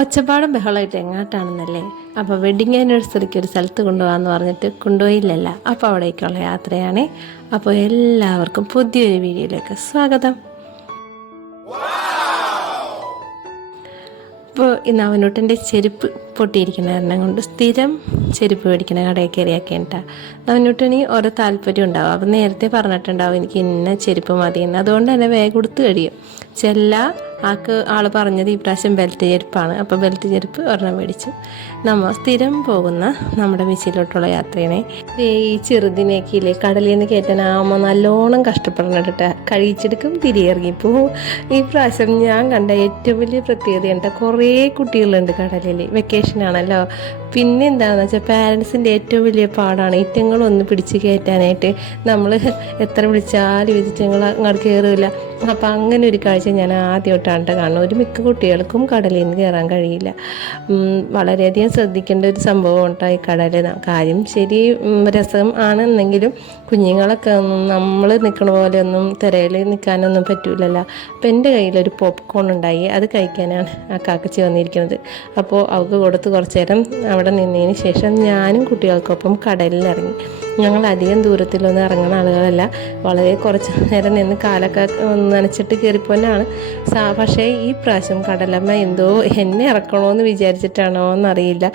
ഒച്ചപ്പാടും ബഹളമായിട്ട് എങ്ങോട്ടാണെന്നല്ലേ. അപ്പോൾ വെഡിങ് ആനിവേഴ്സറിക്ക് ഒരു സ്ഥലത്ത് കൊണ്ടുപോകാമെന്ന് പറഞ്ഞിട്ട് കൊണ്ടുപോയില്ലല്ല. അപ്പോൾ അവിടേക്കുള്ള യാത്രയാണ്. അപ്പോൾ എല്ലാവർക്കും പുതിയൊരു വീഡിയോയിലേക്ക് സ്വാഗതം. ഇപ്പോൾ ഇന്ന് അവനൂട്ടൻ്റെ ചെരുപ്പ് പൊട്ടിയിരിക്കുന്ന കാരണം കൊണ്ട് സ്ഥിരം ചെരുപ്പ് മേടിക്കുന്ന കടയിൽ കയറിയാക്കേണ്ട. അവനൂട്ടന് ഓരോ താല്പര്യം ഉണ്ടാവും. അപ്പം നേരത്തെ പറഞ്ഞിട്ടുണ്ടാവും എനിക്ക് ഇന്ന ചെരുപ്പ് മതിയെന്ന്. അതുകൊണ്ട് തന്നെ വേഗം കൊടുത്ത് കഴിയും. ആൾ പറഞ്ഞത് ഈ പ്രാവശ്യം ബെൽറ്റ് ചെരുപ്പാണ്. അപ്പോൾ ബെൽറ്റ് ചെരുപ്പ് ഒരെണ്ണം മേടിച്ചു. നമ്മൾ സ്ഥിരം പോകുന്ന നമ്മുടെ ബീച്ചിലോട്ടുള്ള യാത്രയാണ്. ഈ ചെറുതിനേക്കില്ലേ കടലിൽ നിന്ന് കയറ്റാനാകുമ്പോൾ നല്ലോണം കഷ്ടപ്പെടണിട്ട് കഴിച്ചെടുക്കും, തിരികെ ഇറങ്ങിപ്പോവും. ഈ പ്രാവശ്യം ഞാൻ കണ്ട ഏറ്റവും വലിയ പ്രത്യേകതയുണ്ട്, കുറേ കുട്ടികളുണ്ട് കടലിൽ. വെക്കേഷനാണല്ലോ. പിന്നെ എന്താണെന്ന് വെച്ചാൽ പാരൻസിൻ്റെ ഏറ്റവും വലിയ പാടാണ് ഇറ്റങ്ങളൊന്ന് പിടിച്ച് കയറ്റാനായിട്ട്. നമ്മൾ എത്ര വിളിച്ചാലും ഇതിറ്റങ്ങൾ അങ്ങോട്ട് കയറില്ല. അപ്പം അങ്ങനെ ഒരു കാഴ്ച ഞാൻ ആദ്യമായിട്ടാണ് കാണുന്നത്. ഒരു മിക്ക കുട്ടികൾക്കും കടലിൽ നിന്ന് കയറാൻ കഴിയില്ല. വളരെയധികം ശ്രദ്ധിക്കേണ്ട ഒരു സംഭവം ഉണ്ടായി കടലിൽ. കാര്യം ശരി രസം ആണെന്നെങ്കിലും കുഞ്ഞുങ്ങളൊക്കെ നമ്മൾ നിൽക്കണ പോലെ ഒന്നും തിരയിൽ നിൽക്കാനൊന്നും പറ്റൂലല്ലോ. അപ്പം എൻ്റെ കയ്യിലൊരു പോപ്കോൺ ഉണ്ടായി. അത് കഴിക്കാനാണ് ആ കാക്കച്ചി വന്നിരിക്കുന്നത്. അപ്പോൾ അവൾക്ക് കൊടുത്ത് കുറച്ച് നേരം അവിടെ നിന്നതിന് ശേഷം ഞാനും കുട്ടികൾക്കൊപ്പം കടലിൽ ഇറങ്ങി. ഞങ്ങൾ അധികം ദൂരത്തിലൊന്നും ഇറങ്ങുന്ന ആളുകളല്ല. വളരെ കുറച്ച് നേരം നിന്ന് കാലൊക്കെ നനച്ചിട്ട് കയറിപ്പോനാണ്. പക്ഷേ ഈ പ്രാവശ്യം കടലമ്മ എന്തോ എന്നെ ഇറക്കണമെന്ന് വിചാരിച്ചിട്ടാണോ എന്നറിയില്ല,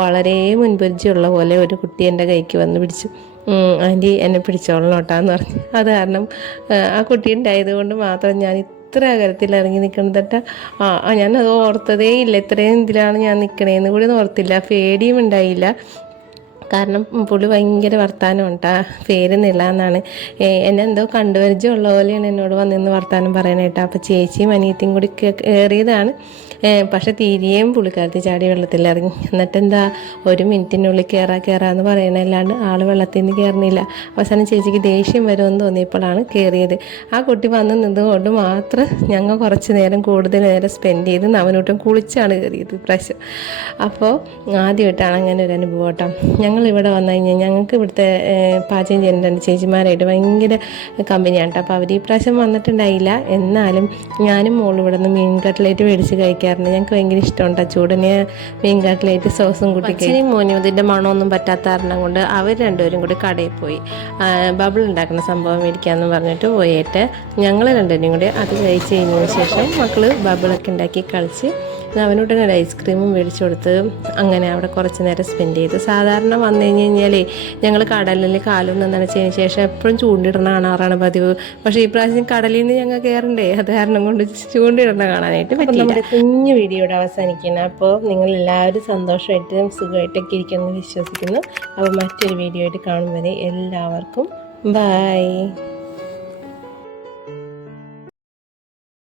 വളരെ മുൻപരിചയമുള്ള പോലെ ഒരു കുട്ടി എൻ്റെ കൈക്ക് വന്ന് പിടിച്ചു. ആൻറ്റി എന്നെ പിടിച്ചോളണം കേട്ടാന്ന് പറഞ്ഞു. അത് കാരണം ആ കുട്ടി ഉണ്ടായതുകൊണ്ട് മാത്രം ഞാൻ ഇത്ര അകലത്തിൽ ഇറങ്ങി നിൽക്കുന്നതട്ട. ഞാനത് ഓർത്തതേ ഇല്ല. ഇത്രയും ഇതിലാണ് ഞാൻ നിൽക്കണേന്ന് കൂടി ഓർത്തില്ല. പേടിയും ഉണ്ടായില്ല. കാരണം പുള്ളി ഭയങ്കര വർത്താനം ഉണ്ടാ, പേരുന്നില്ല എന്നാണ്. എന്നെ എന്തോ കണ്ടുപരിചയമുള്ള പോലെയാണ് എന്നോട് വന്നിന്ന് വർത്താനം പറയാനായിട്ട്. അപ്പോൾ ചേച്ചിയും അനിയത്തിയും കൂടി കയറിയതാണ്. പക്ഷെ തീരെയും പുള്ളിക്കാരത്തി ചാടി വെള്ളത്തിൽ ഇറങ്ങി. എന്നിട്ടെന്താ ഒരു മിനിറ്റിനുള്ളിൽ കയറാന്ന് പറയണല്ലാണ്ട് ആൾ വെള്ളത്തിൽ നിന്ന് കയറുന്നില്ല. അവസാനം ചേച്ചിക്ക് ദേഷ്യം വരുമെന്ന് തോന്നിയപ്പോഴാണ് കയറിയത്. ആ കുട്ടി വന്ന് നിന്നുകൊണ്ട് മാത്രം ഞങ്ങൾ കുറച്ച് നേരം കൂടുതൽ നേരം സ്പെൻഡ് ചെയ്ത് അവനോട്ടും കുളിച്ചാണ് കയറിയത് പ്രാവശ്യം. അപ്പോൾ ആദ്യമായിട്ടാണ് അങ്ങനെ ഒരു അനുഭവം കേട്ടോ. ഞങ്ങളിവിടെ വന്നു കഴിഞ്ഞാൽ ഞങ്ങൾക്ക് ഇവിടുത്തെ പാചകം ചെയ്യുന്ന രണ്ട് ചേച്ചിമാരായിട്ട് ഭയങ്കര കമ്പനിയാണ് കേട്ടോ. അപ്പോൾ അവർ ഈ പ്രാവശ്യം വന്നിട്ടുണ്ടായില്ല. എന്നാലും ഞാനും മോളും ഇവിടെ നിന്ന് മീൻ കട്ട്ലേറ്റ് മേടിച്ച് കഴിക്കാറുണ്ട്. ഞങ്ങൾക്ക് ഭയങ്കര ഇഷ്ടമുണ്ട് ചൂടനെ മീൻ കട്ട്ലേറ്റ് സോസും കൂട്ടി. അച്ഛനും മോനും ഇതിൻ്റെ മണമൊന്നും പറ്റാത്ത കാരണം കൊണ്ട് അവർ രണ്ടുപേരും കൂടി കടയിൽ പോയി ബബിൾ ഉണ്ടാക്കുന്ന സംഭവം മേടിക്കാമെന്ന് പറഞ്ഞിട്ട് പോയിട്ട് ഞങ്ങൾ രണ്ടുപേരും കൂടി അത് കഴിച്ച് കഴിഞ്ഞതിന് ശേഷം മക്കൾ ബബിളൊക്കെ ഉണ്ടാക്കി കളിച്ച് അവനോടനെ ഒരു ഐസ്ക്രീമും മേടിച്ചു കൊടുത്ത് അങ്ങനെ അവിടെ കുറച്ച് നേരം സ്പെൻഡ് ചെയ്തു. സാധാരണ വന്നു കഴിഞ്ഞാൽ ഞങ്ങൾ കടലിൽ കാലും നനച്ചതിന് ശേഷം എപ്പോഴും ചൂണ്ടിടണ കാണാറാണ് പതിവ്. പക്ഷേ ഈ പ്രാവശ്യം കടലിൽ നിന്ന് ഞങ്ങൾ കയറണ്ടേ, അത് കാരണം കൊണ്ട് ചൂണ്ടിടണ കാണാനായിട്ട് പറ്റി. നമ്മുടെ കുഞ്ഞു വീഡിയോയുടെ അവസാനിക്കുന്നത്. അപ്പോൾ നിങ്ങളെല്ലാവരും സന്തോഷമായിട്ടും സുഖമായിട്ടൊക്കെ ഇരിക്കുമെന്ന് വിശ്വസിക്കുന്നു. അപ്പോൾ മറ്റൊരു വീഡിയോ ആയിട്ട് കാണും വരെ എല്ലാവർക്കും ബൈ.